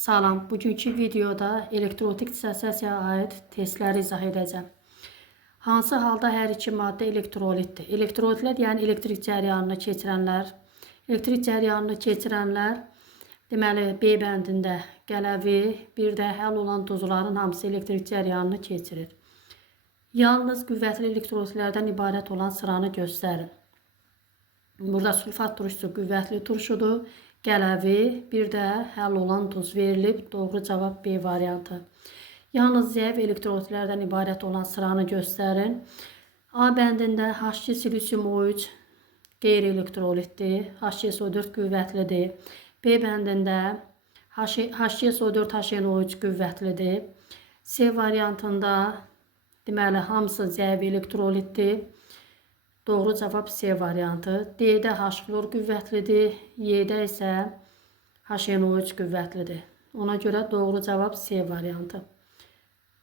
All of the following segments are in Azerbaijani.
Salam, bugünkü videoda elektrolitik dissosiasiyaya aid testləri izah edəcəm. Hansı halda hər iki maddə elektrolitdir? Elektrolitlər, yəni elektrik cəryanını keçirənlər, deməli B bəndində qələvi, bir də həll olan duzların hamısı elektrik cəryanını keçirir. Yalnız qüvvətli elektrolitlərdən ibarət olan sıranı göstərin. Burada sulfat turşusu qüvvətli turşudur. Qələvi, bir də həll olan duz verilib. Doğru cavab B variantı. Yalnız zəif elektrolitlərdən ibarət olan sıranı göstərin. A bəndində H2 silisium O3 qeyri-elektrolitdir. HCSO4 qüvvətlidir. B bəndində HCSO4 HNO3 qüvvətlidir. C variantında deməli hamısı zəif elektrolitdir. Doğru cavab C variantı. D-də H-xlor qüvvətlidir. Y-də isə HNO3 qüvvətlidir. Ona görə doğru cavab C variantı.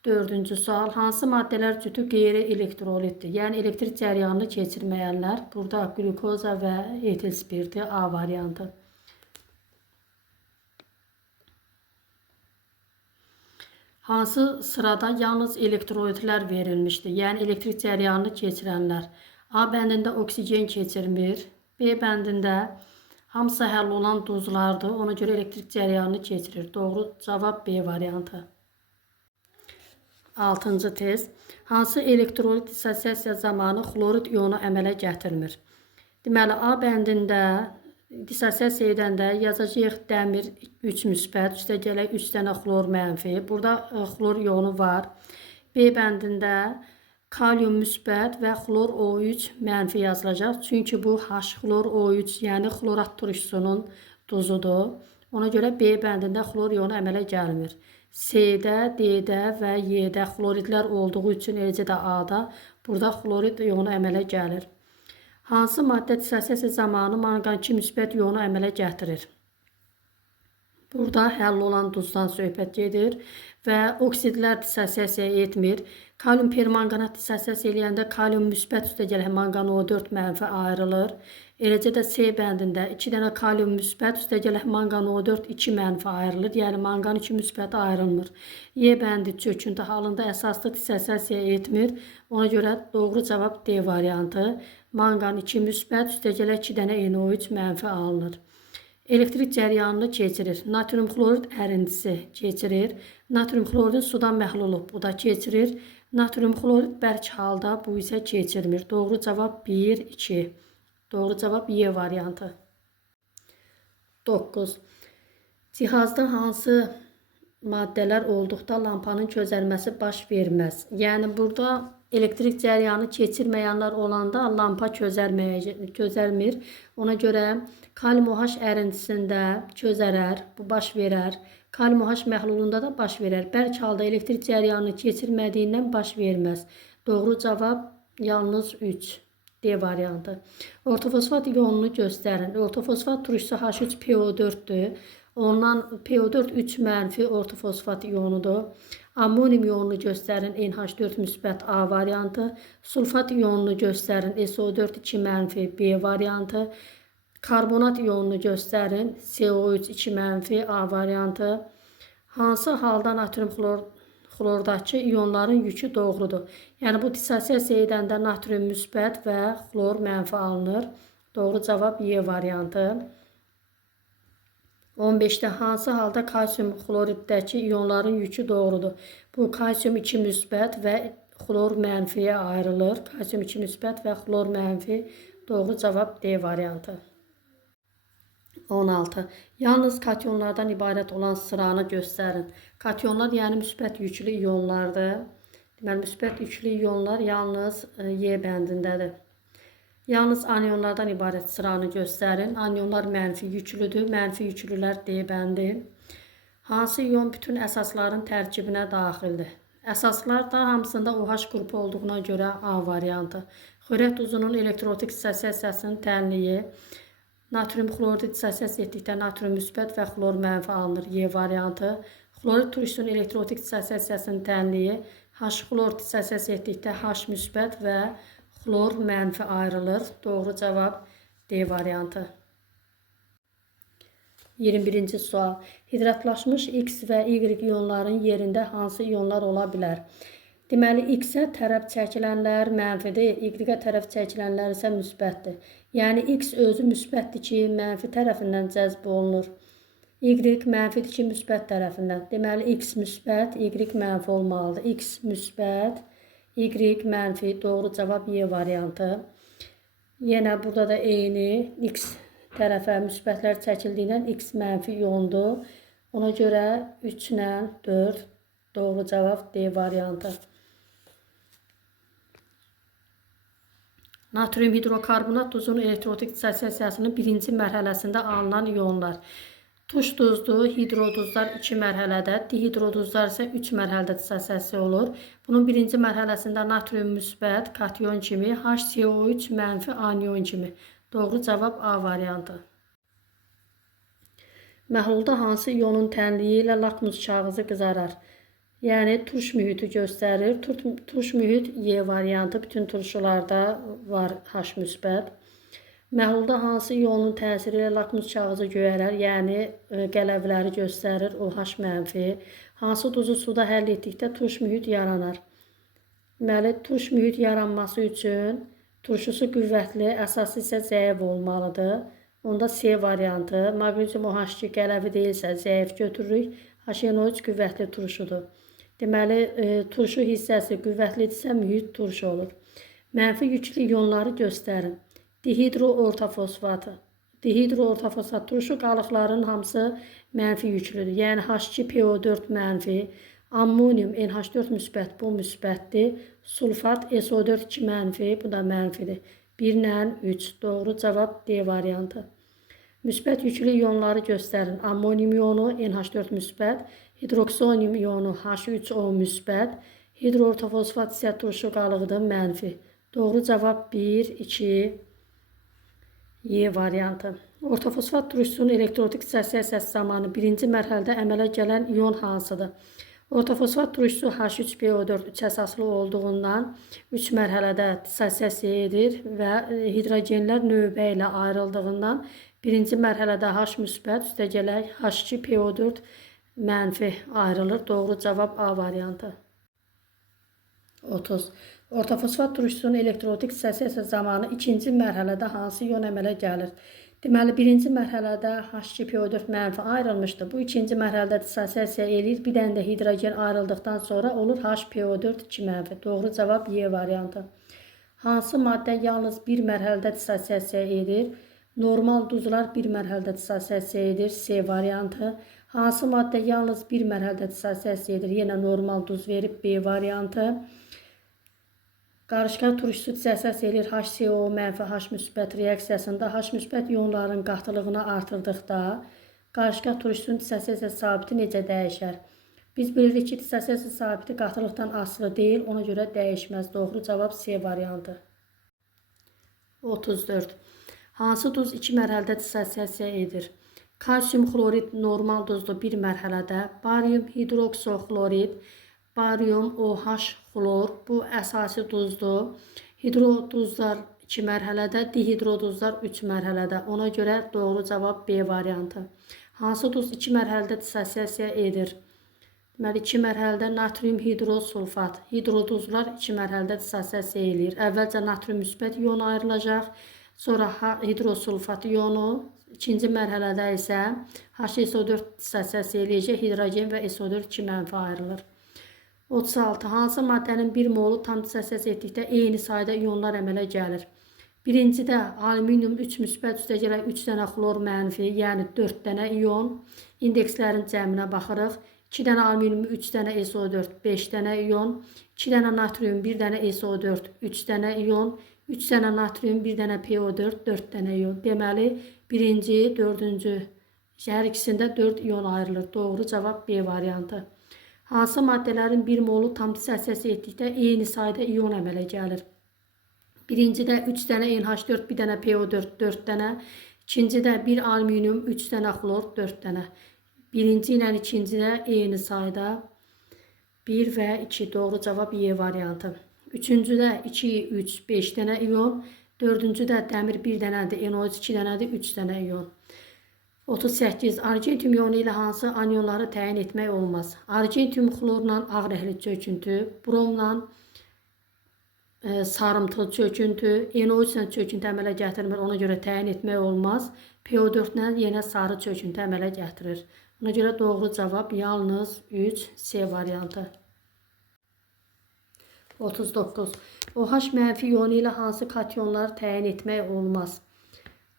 Dördüncü sual. Hansı maddələr cütü qeyri-elektrolitdir? Yəni elektrik cəryanını keçirməyənlər. Burada glukoza və etil spirti A variantı. Hansı sırada yalnız elektrolitlər verilmişdir? Yəni elektrik cəryanını keçirənlər. A bəndində oksigen keçirmir. B bəndində hamısı həll olan duzlardır. Ona görə elektrik cəryanını keçirir. Doğru cavab B variantı. 6-cı test. Hansı elektrolit dissosiasiya zamanı xlorid iyonu əmələ gətirmir? Deməli, A bəndində dissosiasiya edəndə yazacağıq dəmir 3 müsbət, üstə gələk 3 dənə xlor mənfi. Burada xlor iyonu var. B bəndində kalium müsbət və xlor O3 mənfi yazılacaq. Çünki bu H-xlor O3, yəni xlorat turşusunun duzudur. Ona görə B bəndində xlor iyonu əmələ gəlmir. C-də, D-də və Y-də xloridlər olduğu üçün, eləcə də A-da burada xlorid iyonu əmələ gəlir. Hansı maddə dissosiasiya zamanı manqan 2 müsbət iyonu əmələ gətirir? Burada həll olan duzdan söhbət gedir və oksidlər dissosiasiya etmir. Kalium permanganat dissosiasiya eləyəndə kalium müsbət üstə gələk manqan O4 mənfi ayrılır. Eləcə də C bəndində 2 dənə kalium müsbət üstə gələk manqan O4 2 mənfi ayrılır. Yəni manqan 2 müsbət ayrılmır. Y bəndi çöküntü halında əsaslı dissosiasiya etmir. Ona görə doğru cavab D variantı. Manqan 2 müsbət üstə gələk 2 dənə NO3 mənfi alınır. Elektrik cəryanını keçirir. Natrium xlorid ərintisi keçirir. Natrium xloridin sudan məhlulu bu da keçirir. Natrium xlorid bərk halda bu isə keçirmir. Doğru cavab 1, 2. Doğru cavab Y variantı. 9. Cihazda hansı maddələr olduqda lampanın közərməsi baş verməz? Yəni burada elektrik cəryanı keçirməyənlər olanda lampa közərmir. Ona görə kalium OH ərintisində közərər, bu baş verər. Kalium OH məhlulunda da baş verər. Bərk halda elektrik cəryanını keçirmədiyindən baş verməz. Doğru cavab yalnız 3. D variantı. Ortofosfat iyonunu göstərin. Ortofosfat turşusu H3PO4'dür. Ondan PO4 3 mənfi ortofosfat iyonudur. Ammonium iyonunu göstərin. NH4 müsbət A variantı. Sulfat iyonunu göstərin. SO4 2 mənfi B variantı. Karbonat iyonunu göstərin. CO3 2 mənfi A variantı. Hansı halda natrium xlordakı iyonların yükü doğrudur? Yəni bu dissosiasiya edəndə natrium müsbət və xlor mənfi alınır. Doğru cavab Y variantı. 15-də hansı halda kalsium xloriddəki iyonların yükü doğrudur? Bu kalsium 2 müsbət və xlor mənfiyə ayrılır. Kalsium 2 müsbət və xlor mənfi. Doğru cavab D variantı. 16. Yalnız kationlardan ibarət olan sıranı göstərin. Kationlar yəni müsbət yüklü iyonlardır. Deməli, müsbət yüklü iyonlar yalnız Y bəndindədir. Yalnız anionlardan ibarət sıranı göstərin. Anionlar mənfi yüklüdür. Mənfi yüklülər D bəndi. Hansı iyon bütün əsasların tərkibinə daxildir? Əsaslar da hamısında OH qrupu olduğuna görə A variantı. Xörək duzunun elektrolitik dissosiasiyasının tənliyi. Natrium xlorid dissosiyasiya etdikdə natrium müsbət və xlor mənfi alınır. Y variantı. Xlorid turşusunun elektrolitik dissosiyasiyasının tənliyi. H-xlor dissosiyasiya etdikdə H müsbət və xlor mənfi ayrılır. Doğru cavab D variantı. 21-ci sual. Hidratlaşmış X və Y iyonların yerində hansı iyonlar ola bilər? Deməli, X-ə tərəf çəkilənlər mənfidir, Y-ə tərəf çəkilənlər isə müsbətdir. Yəni, X özü müsbətdir ki, mənfi tərəfindən cəzb olunur. Y mənfidir ki, müsbət tərəfindən. Deməli, X müsbət, Y mənfi olmalıdır. X müsbət, Y mənfi. Doğru cavab Y variantı. Yenə burada da eyni X tərəfə müsbətlər çəkildiyindən X mənfi iyondur. Ona görə 3 ilə 4 doğru cavab D variantı. Natrium hidrokarbonat duzunun elektrotik dissosiasiyasının birinci mərhələsində alınan iyonlar. Tuş duzlu, hidroduzlar 2 mərhələdə, dihidroduzlar isə 3 mərhələdə dissosiyasiya olur. Bunun birinci mərhələsində natrium müsbət, kation kimi, HCO3 mənfi anion kimi. Doğru cavab A variantı. Məhlulda hansı iyonun tənliyi ilə lakmus kağızı qızarar? Yəni, turş mühiti göstərir. Turş mühit Y variantı. Bütün turşularda var H müsbət. Məhlulda hansı iyonun təsiri ilə lakmus kağızı göyərər? Yəni, qələvləri göstərir. OH mənfi. Hansı duzu suda həll etdikdə turş mühit yaranar? Deməli, turş mühit yaranması üçün turşusu qüvvətli, əsası isə zəif olmalıdır. Onda C variantı. Maqnezium OH2 qələvi deyilsə zəif götürürük. HNO3 qüvvətli turşudur. Deməli, turşu hissəsi qüvvətlidirsə mühit turşu olur. Mənfi yüklü iyonları göstərin. Dihidro ortofosfatı. Dihidro ortofosfat turşu qalıqların hamısı mənfi yüklüdür. Yəni H2PO4 mənfi, ammonium NH4 müsbət, bu müsbətdir. Sulfat SO4 2 mənfi, bu da mənfidir. 1 ilə 3 doğru cavab D variantı. Müsbət yüklü iyonları göstərin. Ammonium iyonu NH4 müsbət, hidroksonium iyonu H3O müsbət, hidroortofosfat isə turşu qalığıdır mənfi. Doğru cavab 1, 2, Y variantı. Ortofosfat turşusunun elektrotik dissosiyasiyası zamanı birinci mərhələdə əmələ gələn iyon hansıdır? Ortofosfat turşusu H3PO4 3 əsaslı olduğundan 3 mərhələdə dissosiyasiya edir və hidrogenlər növbə ilə ayrıldığından birinci mərhələdə H müsbət, üstəgələk H2PO4 mənfi ayrılır. Doğru cavab A variantı. 30. Ortofosfat turşusunun elektrotik dissosiyasiya zamanı ikinci mərhələdə hansı iyon əmələ gəlir? Deməli, birinci mərhələdə H2PO4 mənfi ayrılmışdır. Bu ikinci mərhələdə dissosiyasiya eləyir. Bir dənə də hidrogen ayrıldıqdan sonra olur HPO4 2 mənfi. Doğru cavab Y variantı. Hansı maddə yalnız bir mərhələdə dissosiyasiya edir? Normal duzlar bir mərhələdə dissosiyasiya edir. C variantı. Hansı maddə yalnız bir mərhələdə dissosiyasiya edir? Yenə normal duz verib B variantı. Qarışqa turşusu dissosiyasiya edir HCO mənfi H müsbət reaksiyasında. H müsbət iyonların qatılığını artırdıqda qarışqa turşusunun dissosiyasiya sabiti necə dəyişər? Biz bilirik ki, dissosiyasiya sabiti qatılıqdan asılı deyil, ona görə dəyişməz. Doğru cavab C variantı. 34. Hansı duz 2 mərhələdə dissosiyasiya edir? Kalsium xlorid normal duzlu bir mərhələdə, barium hidroksoxlorid, barium OH xlor, bu əsasi duzdur. Hidroduzlar 2 mərhələdə, dihidroduzlar 3 mərhələdə. Ona görə doğru cavab B variantı. Hansı duz 2 mərhələdə dissosiyasiya edir? Deməli, 2 mərhələdə natrium hidrosulfat. Hidroduzlar 2 mərhələdə dissosiyasiya edir. Əvvəlcə natrium müsbət iyon ayrılacaq, sonra hidrosulfat iyonu, ikinci mərhələdə isə HSO4 dissosiyasiya eləyəcək, hidrogen və SO4 2 mənfi ayrılır. 36. Hansı maddənin 1 molu tam dissosiyasiya etdikdə eyni sayda iyonlar əmələ gəlir? Birincidə alüminium 3 müsbət, üstəgələk 3 dənə xlor mənfi, yəni 4 dənə iyon. İndekslərin cəminə baxırıq. 2 dənə alüminium, 3 dənə SO4, 5 dənə iyon. 2 dənə natrium, 1 dənə SO4, 3 dənə iyon. 3 dənə natrium, 1 dənə PO4, 4 dənə iyon. Deməli, birinci, dördüncü, hər ikisində 4 iyon ayrılır. Doğru cavab B variantı. Hansı maddələrin 1 molu tam dissosiyasiya etdikdə eyni sayda iyon əmələ gəlir? Birincidə 3 dənə NH4, 1 dənə PO4, 4 dənə. İkincidə 1 alüminium, 3 dənə xlor, 4 dənə. Birinci ilə ikincidə eyni sayda 1 və 2 doğru cavab Y variantı. Üçüncüdə 2, 3, 5 dənə iyon. Dördüncüdə dəmir 1 dənədir, NO3 2 dənədir, 3 dənə iyon. 38. Argentium iyonu ilə hansı anionları təyin etmək olmaz? Argentium xlorla ağ rəhli çöküntü, bromla sarımtıl çöküntü, NO3 ilə çöküntü əmələ gətirmir, ona görə təyin etmək olmaz. PO4 ilə yenə sarı çöküntü əmələ gətirir. Ona görə doğru cavab yalnız 3C variantı. 39. OH mənfi iyonu ilə hansı kationları təyin etmək olmaz?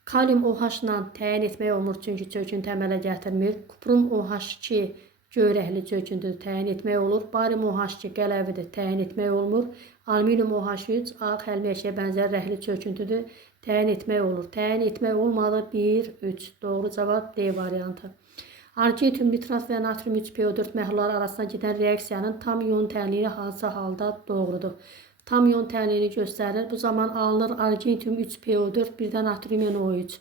Kalium OH-la təyin etmək olmur, çünki çöküntü əmələ gətirmir. Kuprum OH2 göyrəkli çöküntü təyin etmək olur. Barium OH2 qələvidir, təyin etmək olmur. Alüminium OH3 ağ həlməşəyə bənzər rəhli çöküntüdür, təyin etmək olur. Təyin etmək olmadı 1, 3. Doğru cavab D variantı. Argentium nitrat və natrium 3PO4 məhlulları arasında gedən reaksiyanın tam iyon tənliyi hansı halda doğrudur? Tam iyon tənliyini göstərir. Bu zaman alınır argentium 3PO4, bir də natrium NO3.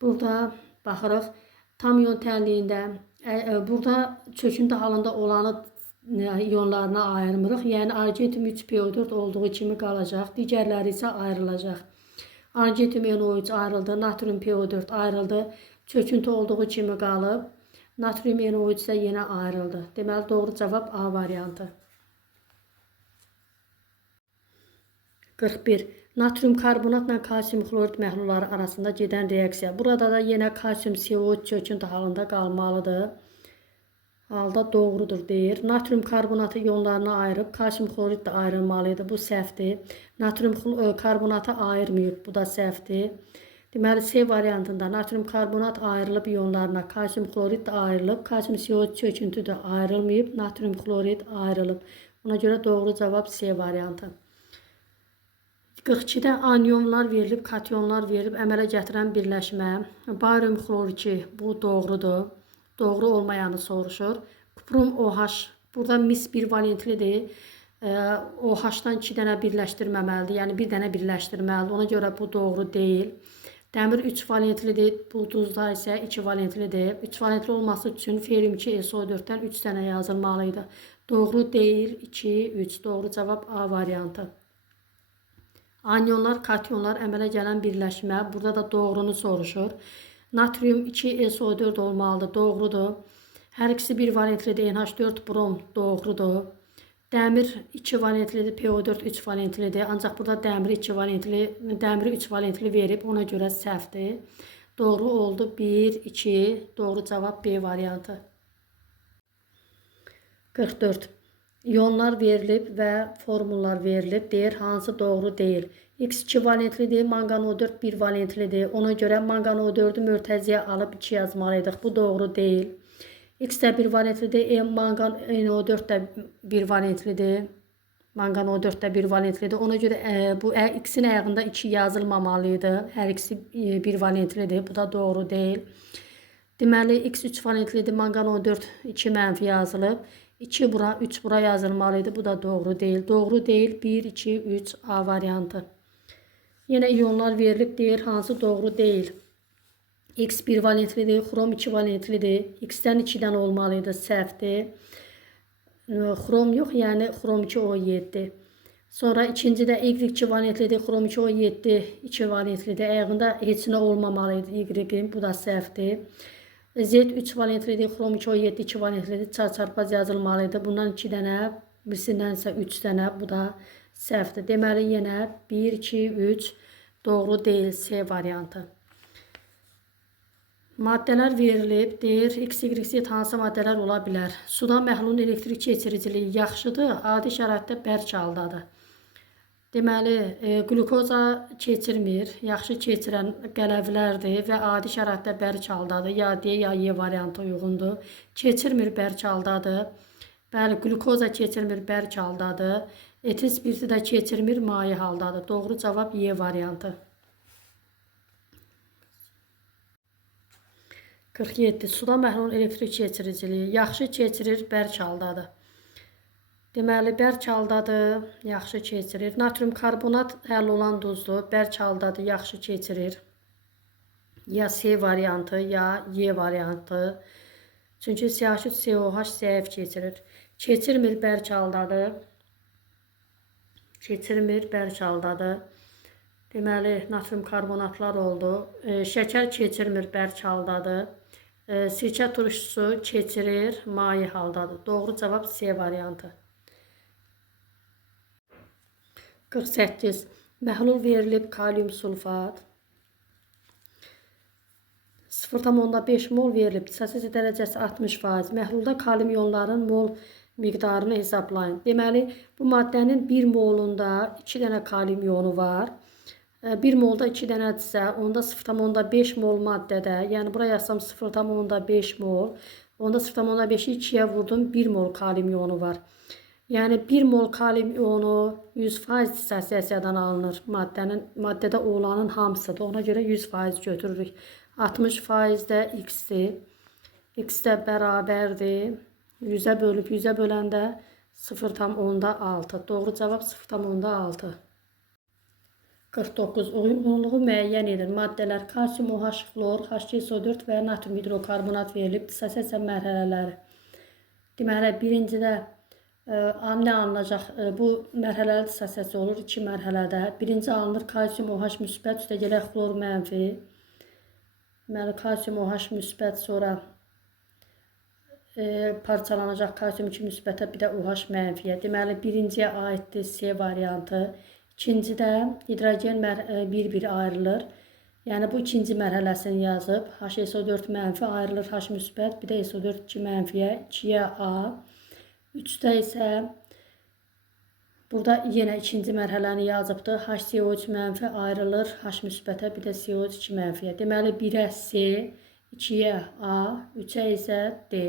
Burada baxırıq. Tam iyon tənliyində burada çöküntü halında olanı iyonlarına ayırmırıq. Yəni argentium 3PO4 olduğu kimi qalacaq. Digərləri isə ayrılacaq. Argentium NO3 ayrıldı, natrium PO4 ayrıldı. Çöküntü olduğu kimi qalıb. Natrium NO3 isə yenə ayrıldı. Deməli doğru cavab A variantı. 41. Natrium karbonatla kalsium xlorid məhlulları arasında gedən reaksiya. Burada da yenə kalsium CO3 çöküntü halında qalmalıdır. Halda doğrudur deyir. Natrium karbonatı iyonlarına ayırıb kalsium xlorid də ayrılmalıydı. Bu səhvdir. Natrium karbonatı ayırmayıb. Bu da səhvdir. Deməli C variantında natrium karbonat ayrılıb iyonlarına, kalsium xlorid də ayrılıb, kalsium CO3 çöküntü də ayrılmayıb, natrium xlorid ayrılıb. Ona görə doğru cavab C variantı. 42-də anionlar verilib, kationlar verilib, əmələ gətirən birləşmə. Barium xlor 2, bu doğrudur. Doğru olmayanı soruşur. Kuprum OH, burada mis 1 valentlidir. OH-dan 2 dənə birləşdirməməlidir, yəni 1 dənə birləşdirməlidir. Ona görə bu doğru deyil. Dəmir 3 valentlidir, bu duzda isə 2 valentlidir. 3 valentli olması üçün ferium 2 SO4-dən 3 dənə yazılmalıydı. Doğru deyil, 2, 3. Doğru cavab A variantı. Anionlar, kationlar əmələ gələn birləşmə. Burada da doğrunu soruşur. Natrium 2 SO4 olmalıdır. Doğrudur. Hər ikisi 1 valentlidir. NH4 brom doğrudur. Dəmir 2 valentlidir. PO4 3 valentlidir. Ancaq burada dəmiri 3 valentli verib. Ona görə səhvdir. Doğru oldu. 1, 2. Doğru cavab B variantı. 44. İyonlar verilib və formullar verilib. Deyir, hansı doğru deyil. X2 valentlidir, manqan-O4 1 valentlidir. Ona görə manqan-O4'ü mörtəziyə alıb 2 yazmalıydıq. Bu doğru deyil. X də 1 valentlidir, manqan-O4 də 1 valentlidir. Manqan-O4 də 1 valentlidir. Ona görə bu X-in ayağında 2 yazılmamalıydı. Hər ikisi 1 valentlidir. Bu da doğru deyil. Deməli, X 3 valentlidir, manqan-O4 2 mənfi yazılıb. 2 bura, 3 bura yazılmalıydı. Bu da doğru deyil. Doğru deyil. 1, 2, 3 A variantı. Yenə iyonlar verilib deyir, hansı doğru deyil. X 1 valentlidir, xrom 2 valentlidir. X-dən 2-dən olmalıydı, səhvdir. Xrom yox, yəni xrom 2 O7. Sonra ikincidə Y2 valentlidir, xrom 2 O7 2 valentlidir. Ayağında heç nə olmamalıydı Y-in, bu da səhvdir. Z3 valentlidir, xrom 2 O7 2 valentlidir. Çarpaz yazılmalıydı. Bundan 2 dənə, birisindən isə 3 dənə, bu da səhvdir. Deməli yenə 1, 2, 3 doğru deyil, C variantı. Maddələr verilib, deyir, X, Y, Z hansı maddələr ola bilər? Suda məhlulun elektrik keçiriciliyi yaxşıdır, adi şəraitdə bərk haldadır. Deməli, glukoza keçirmir, yaxşı keçirən qələvlərdir və adi şəraitdə bərk haldadır. Ya D, ya Y variantı uyğundur. Keçirmir, bərk haldadır. Bəli, glukoza keçirmir, bərk haldadır. Etil spirti də keçirmir, maye haldadır. Doğru cavab Y variantı. 47. Suda məhlulun elektrik keçiriciliyi yaxşı keçirir, bərk haldadır. Deməli, bərk haldadır, yaxşı keçirir. Natrium karbonat həll olan duzdur, bərk haldadır, yaxşı keçirir. Ya C variantı, ya Y variantı. Çünki CH3COH zəif keçirir. Keçirmir, bərk haldadır. Keçirmir, bərk haldadır. Deməli, natrium karbonatlar oldu. Şəkər keçirmir, bərk haldadır. Sirkə turşusu keçirir, maye haldadır. Doğru cavab C variantı. 48. Məhlul verilib kalium sulfat. 0,5 mol verilib. Dissosiasiya dərəcəsi 60%. Məhlulda kalium ionlarının mol miqdarını hesablayın. Deməli, bu maddənin 1 molunda 2 dənə kalium ionu var. 1 molda 2 dənədirsə, onda 0,5 mol maddədə, yəni buraya yazsam 0,5 mol, onda 0,5-i 2-yə vurdum, 1 mol kalium ionu var. Yəni 1 mol kalium ionu 100% dissosiasiyadan alınır. Maddədə olanın hamısıdır. Ona görə 100% götürürük. 60% də X-dir. X də bərabərdir. 100-ə bölüb 100-ə böləndə 0,6. Doğru cavab 0,6. 49. Uyğunluğu müəyyən edin. Maddələr kalsium OH, xlor, H2SO4 və natrium hidrokarbonat verilib. Dissosiasiya mərhələləri. Deməli, birincidə nə alınacaq? Bu mərhələli dissosiasiya olur 2 mərhələdə. Birinci alınır kalsium OH müsbət, üstə gələk xlor mənfi. Deməli, kalsium OH müsbət, sonra parçalanacaq kalsium 2 müsbətə, bir də OH mənfiyə. Deməli, birinciyə aiddir C variantı. İkincidə hidrogen bir-bir ayrılır. Yəni, bu ikinci mərhələsini yazıb. HSO4 mənfi ayrılır H müsbət, bir də SO4 2 mənfiyə, 2-yə A. 3-də isə burada yenə ikinci mərhələni yazıbdır. HCO3 mənfi ayrılır H müsbətə, bir də CO2 mənfiyə. Deməli, 1-ə C, 2-yə A, 3-ə isə D.